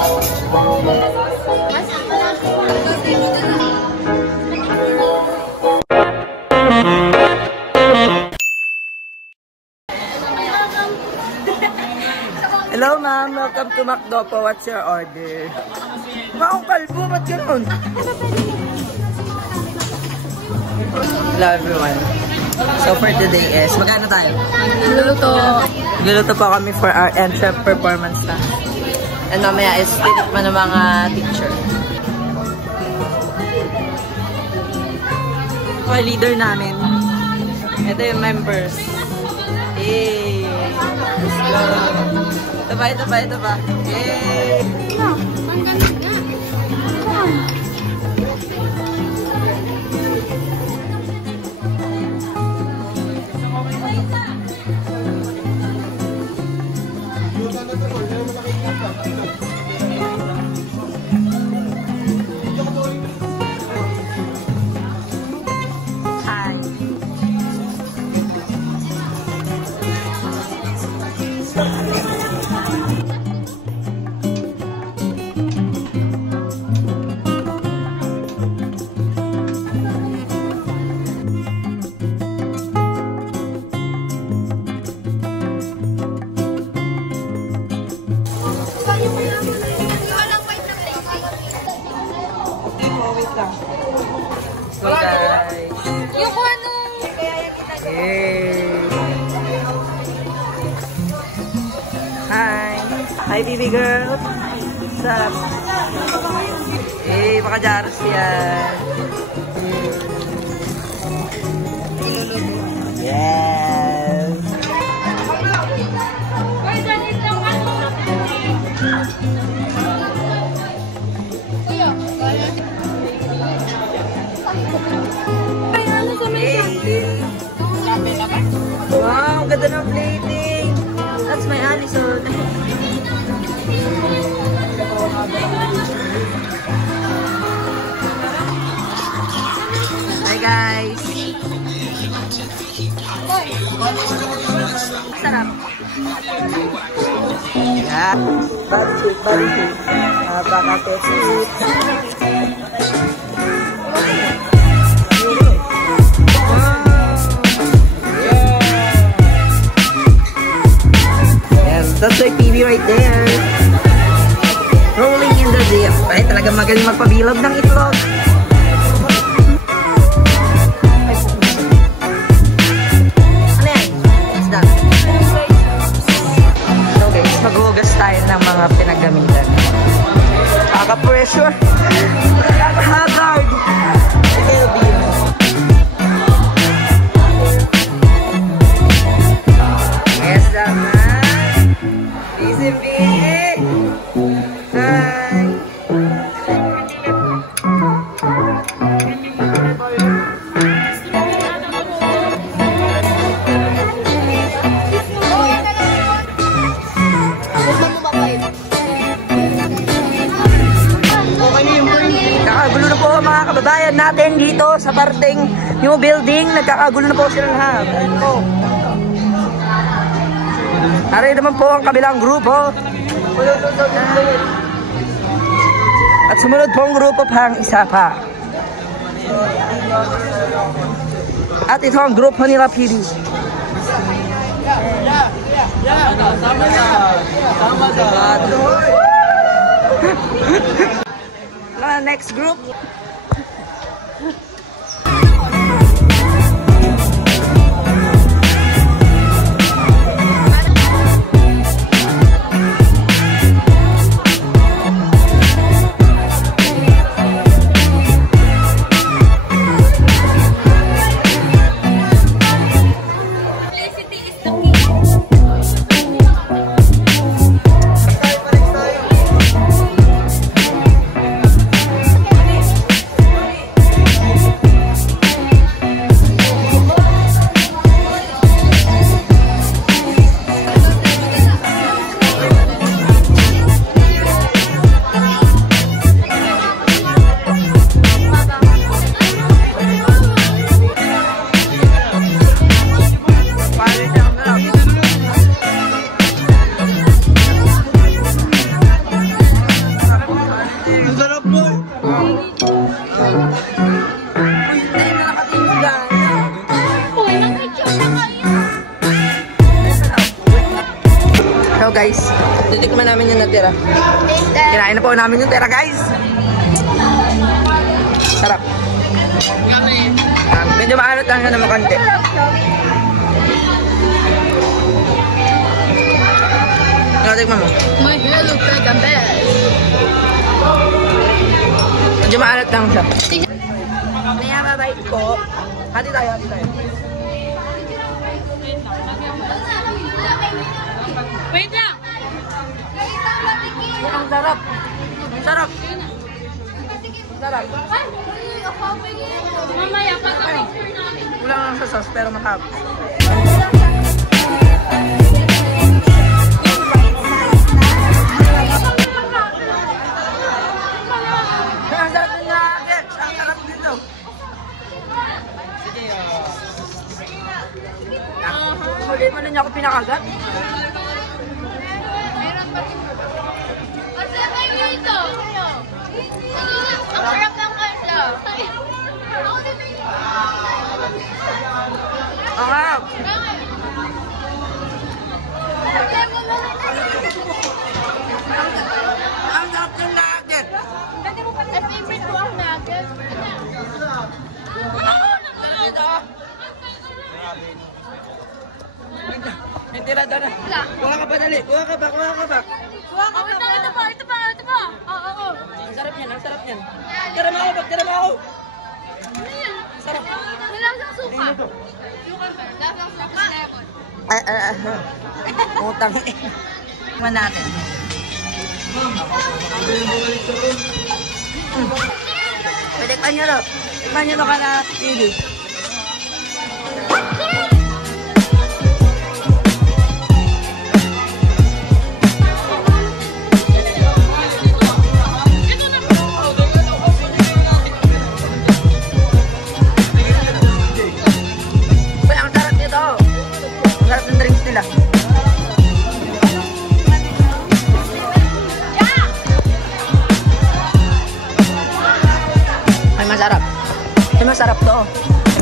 Hello ma'am, welcome to McDo po. What's your order? Maong kalbo, ba't ganun? Hello everyone. So for today is, magkano tayo? Nagluluto po kami for our end-chef performance na. And mamaya is titikman ng mga teacher. Ito yung leader namin. Ito yung members. Hey! Let's go! Ito ba? Hey! Ang galing nga. So guys. Yung kung ano. Hey. Hi baby girl. What's up? Hey, baka jaros yan. Yes. Wow, ganda ng plating. That's my Alison. Hi guys. Sarap. Yeah. Barbecue. Napaka-tasty. That's my PB right there. Rolling in the dip. Ay, talagang magaling magpabilog ng itlog. Ano yan? It's done. So guys, maghuhugas tayo ng mga pinagamitan. Kaka-pressure. Kaka-hazard. Yes, done. Easy big. Hi. Nakakagulo na po mga kababayan natin dito sa parteng new building. Nagkakagulo na po sila lahat. Ayun po. Aray naman po ang kabilang grupo. At sumunod po ang grupo pang isa pa. At ito ang grupo nila PD. Next group. tira. Kinain na po namin yung tira, guys. Sarap. Medyo maalot lang siya naman konti. Tingnan mo. My hair looks like a mess. Medyo maalot lang siya. Kaya babay ko. Hati tayo. Wait lang! Ang sarap. Sarap. Mamaya, pagka-picture namin. Wala lang sa sauce, pero masarap. Ang sarap ng nuggets. Ang sarap dito. Huli mo rin ako pinakagat. Ang sarap ng kanla. Ang harap. Ang sarap ng nugget. Ang favorite ko ang nugget. May tira doon na. Kuha ka pa dali. Kuha ka pa. Ito pa. Oo. Ang sarap niyan. Tira mo ako. Sarap. Malasang suka. Lasang suka. Utang. Tingnan natin. Pwede ka nyo ro. Tingnan nyo ka na TV.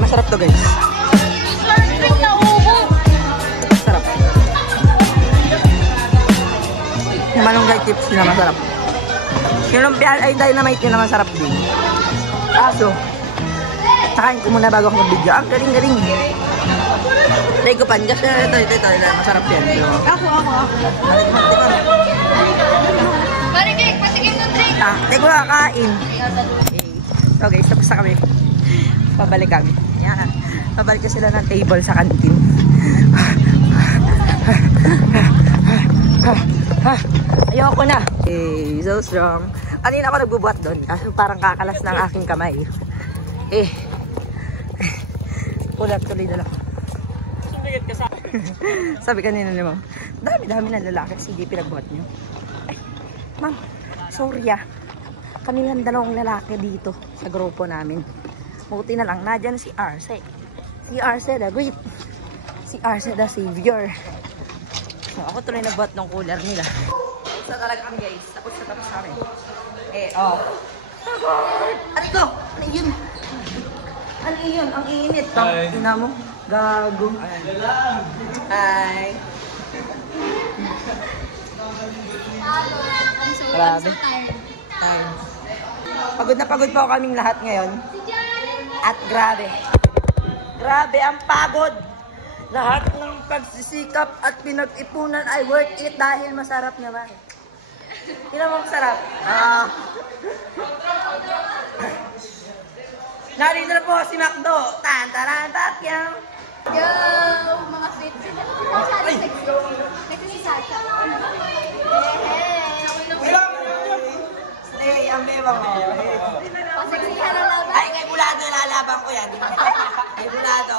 Masarap to guys. Sarap. Yung malunggay chips na masarap. Yung lumpia ay dynamite na masarap din. Kaso, sakain ko muna bago ako mag-video. Ang galing. Try ko pan. Just ito. Masarap yan. Ako. Marigay, pasigim ng drink. Try ko kakain. So guys, tapos na kami. Pabalik kami. Yan. Pabalik ko sila ng table sa kantin. Ayoko na. Okay, so strong. Kanina ako nagbubuhat doon. Kaso parang kakalas ng aking kamay. Pulat tuloy na lang. Sabi kanina ni ma'am, dami-dami na lalaki. Sige, pinagbuhat nyo. Ma'am, sorry kami lang dalawang lalaki dito sa grupo namin. Buti na lang, nadyan si Arce. Si Arce the Great. Si Arce the Savior. So, ako tuloy nagbuhat ng cooler nila. So talaga kami guys, tapos kami. Aray ko! Ano yun? Ang init. Tingnan mo. Gago. Hi. Grabe. Hi. Pagod na pagod po kaming lahat ngayon. At grabe ang pagod. Lahat ng pagsisikap at pinag-ipunan ay worth it dahil masarap naman. Tingnan mo masarap. Narito na po si Macdo. Tan-taran-tatyam. Yo, mga sweets. Ito si Sasha. Hey, ang bebang mo. Pasigsihan na lang. Ay, kay Bulado, lalaban ko yan. Kay Bulado.